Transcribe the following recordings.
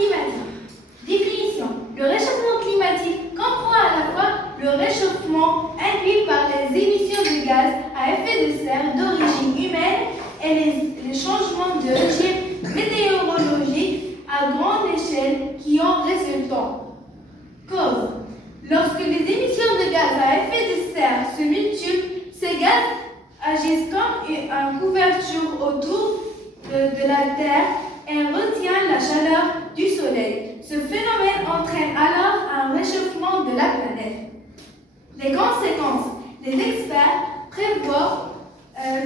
climatique. Définition. Le réchauffement climatique comprend à la fois le réchauffement induit par les émissions de gaz à effet de serre d'origine humaine et les changements de régime météorologique à grande échelle qui en résultent. Cause. Lorsque les émissions de gaz à effet de serre se multiplient, ces gaz agissent comme une couverture autour de la Terre et retiennent la chaleur du Soleil. Ce phénomène entraîne alors un réchauffement de la planète. Les conséquences. Les experts prévoient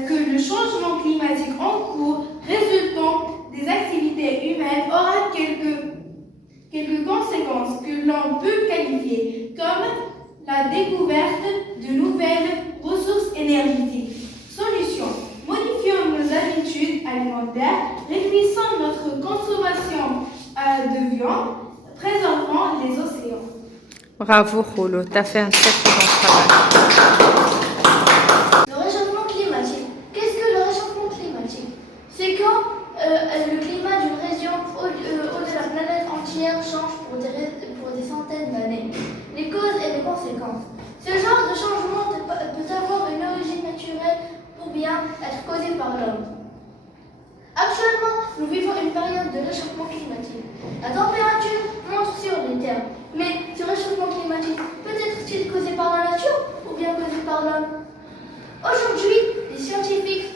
que le changement climatique en cours résultant des activités humaines aura quelques conséquences que l'on peut qualifier comme la découverte de nouvelles ressources énergétiques. Solution. Modifions nos habitudes alimentaires, réduisons notre consommation de viande, préservant les océans. Bravo, Rolo, tu as fait un très très bon travail. Le réchauffement climatique. Qu'est-ce que le réchauffement climatique? C'est quand le climat d'une région ou de la planète entière change pour des centaines d'années. Les causes et les conséquences. Ce genre de changement peut avoir une origine naturelle ou bien être causé par l'homme. Actuellement, nous vivons une période de réchauffement climatique. La température monte sur les terres. Mais ce réchauffement climatique peut-être causé par la nature ou bien causé par l'homme? Aujourd'hui, les scientifiques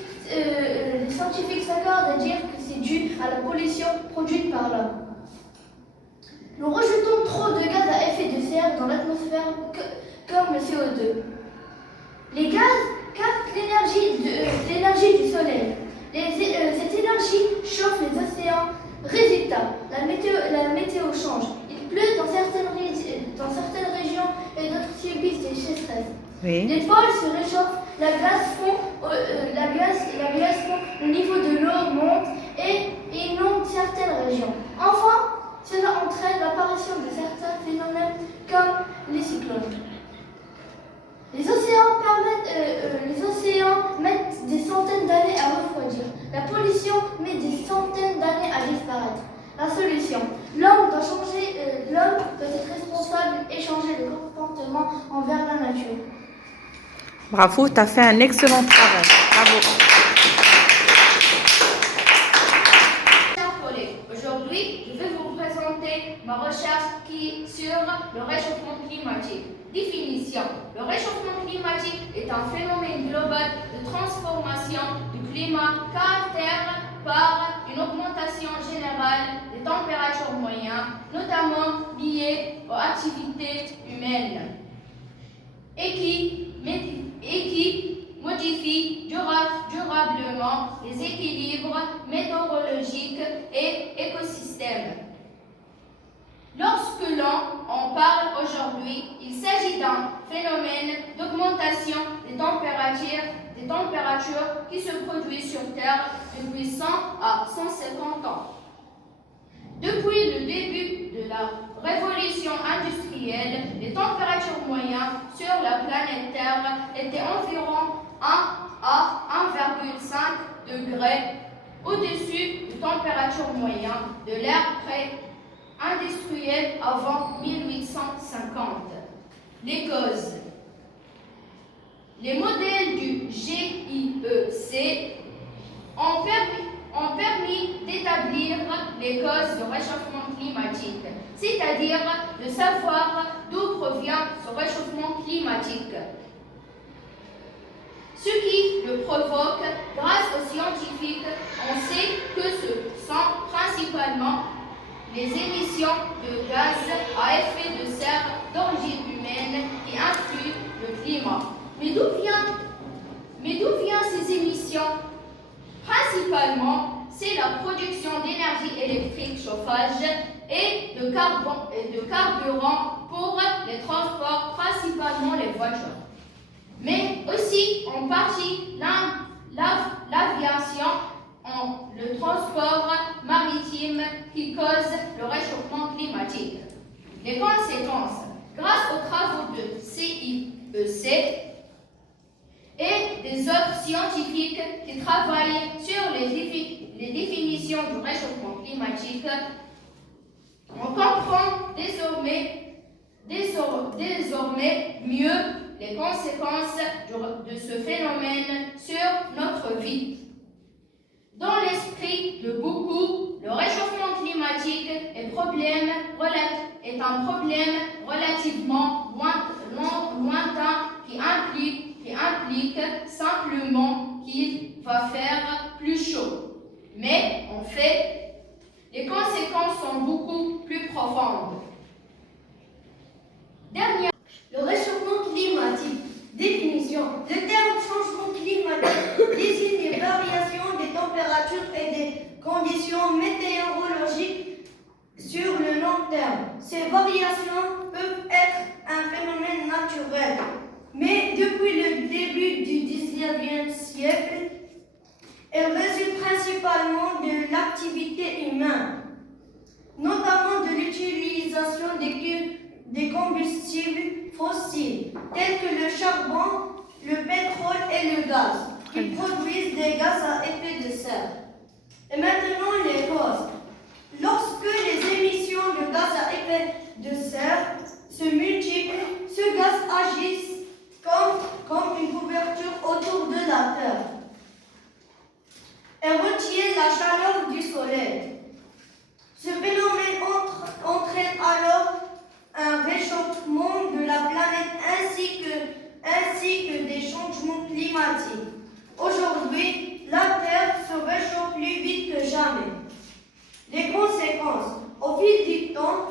s'accordent à dire que c'est dû à la pollution produite par l'homme. Nous rejetons trop de gaz à effet de serre dans l'atmosphère comme le CO2. Les gaz captent l'énergie du soleil. Cette énergie chauffe les océans. Résultat, la météo change. Il pleut dans certaines régions et d'autres subissent des sécheresses. Oui. Les pôles se réchauffent, la glace fond, le niveau de l'eau monte et inonde certaines régions. Enfin, cela entraîne l'apparition de certains phénomènes comme les cyclones. Les océans mettent des centaines d'années à refroidir. La pollution met des centaines d'années à disparaître. La solution. L'homme doit être responsable et changer de comportement envers la nature. Bravo, tu as fait un excellent travail. Bravo. Chers collègues, aujourd'hui, je vais vous présenter ma recherche sur le réchauffement climatique. Définition. Le réchauffement climatique est un phénomène global de transformation du climat caractérisé par une augmentation générale des températures moyennes, notamment liées aux activités humaines, et qui modifie durablement les équilibres météorologiques et écosystèmes. Lorsque l'on en parle aujourd'hui, il s'agit d'un phénomène d'augmentation des températures qui se produit sur Terre depuis 100 à 150 ans. Depuis le début de la révolution industrielle, les températures moyennes sur la planète Terre étaient environ 1 à 1,5 degrés au-dessus des températures moyennes de l'ère pré-industrielle avant 1850. Les causes. Les modèles du GIEC ont permis d'établir les causes du réchauffement climatique, c'est-à-dire de savoir d'où provient ce réchauffement climatique. Ce qui le provoque, grâce aux scientifiques, on sait que ce sont principalement les émissions de gaz à effet de serre d'origine humaine qui influent le climat. Mais d'où viennent ces émissions? Principalement, c'est la production d'énergie électrique, chauffage et de carburant pour les transports, principalement les voitures. Mais aussi, en partie, l'aviation, le transport maritime qui cause le réchauffement climatique. Les conséquences, grâce aux travaux de CIEC et des autres scientifiques qui travaillent sur les définitions du réchauffement climatique, On comprend désormais mieux les conséquences de ce phénomène sur notre vie. Dans l'esprit de beaucoup, le réchauffement climatique est un problème relativement lointain qui implique simplement qu'il va faire plus chaud. Mais en fait, les conséquences sont beaucoup plus profondes. Le réchauffement climatique. Définition. Le terme changement climatique désigne les variations des températures et des conditions météorologiques sur le long terme. Ces variations peuvent être un phénomène naturel, mais depuis le début du XIXe siècle, elles résultent principalement de l'activité humaine, notamment de l'utilisation des combustibles fossiles, tels que le charbon, le pétrole et le gaz, qui produisent des gaz à effet de serre. Et maintenant, les causes. Lorsque les émissions de gaz à effet de serre se multiplient, ce gaz agit comme une couverture autour de la Terre et retient la chaleur du Soleil. Ce phénomène entraîne alors un réchauffement de la planète ainsi que des changements climatiques. Aujourd'hui, la Terre se réchauffe plus vite que jamais. Les conséquences. Au fil du temps,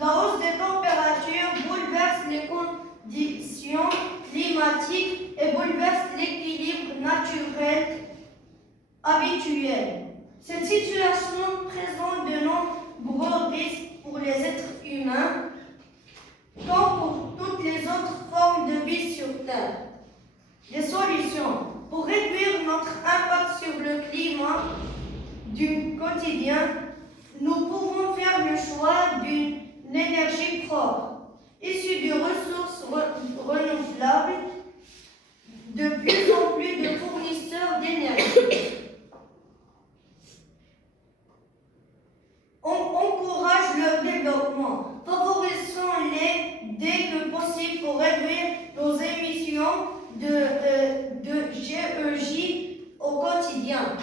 la hausse des températures bouleverse les conditions climatiques et bouleverse l'équilibre naturel habituel. Cette situation présente de nombreux risques pour les êtres humains, comme pour toutes les autres formes de vie sur Terre. Des solutions. Pour réduire notre impact sur le climat du quotidien, nous pouvons faire le choix d'une énergie propre, issue de ressources renouvelables, de plus en plus de fournisseurs d'énergie. On encourage leur développement, favorisons-les dès que possible pour réduire nos émissions de GEJ au quotidien.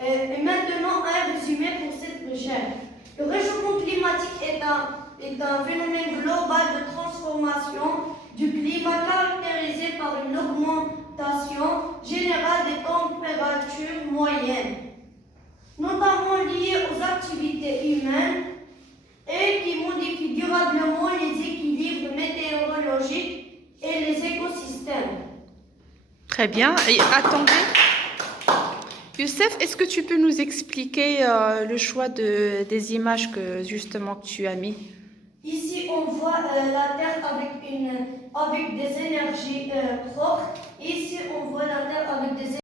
Et maintenant, un résumé pour cette recherche. Le réchauffement climatique est un phénomène global de transformation du climat caractérisé par une augmentation générale des températures moyennes, notamment liées aux activités humaines et qui modifient durablement les équilibres météorologiques et les écosystèmes. Très bien. Et attendez. Youssef, est-ce que tu peux nous expliquer le choix des images que tu as mis? Ici, on voit la Terre avec des énergies propres. Ici, on voit la Terre avec des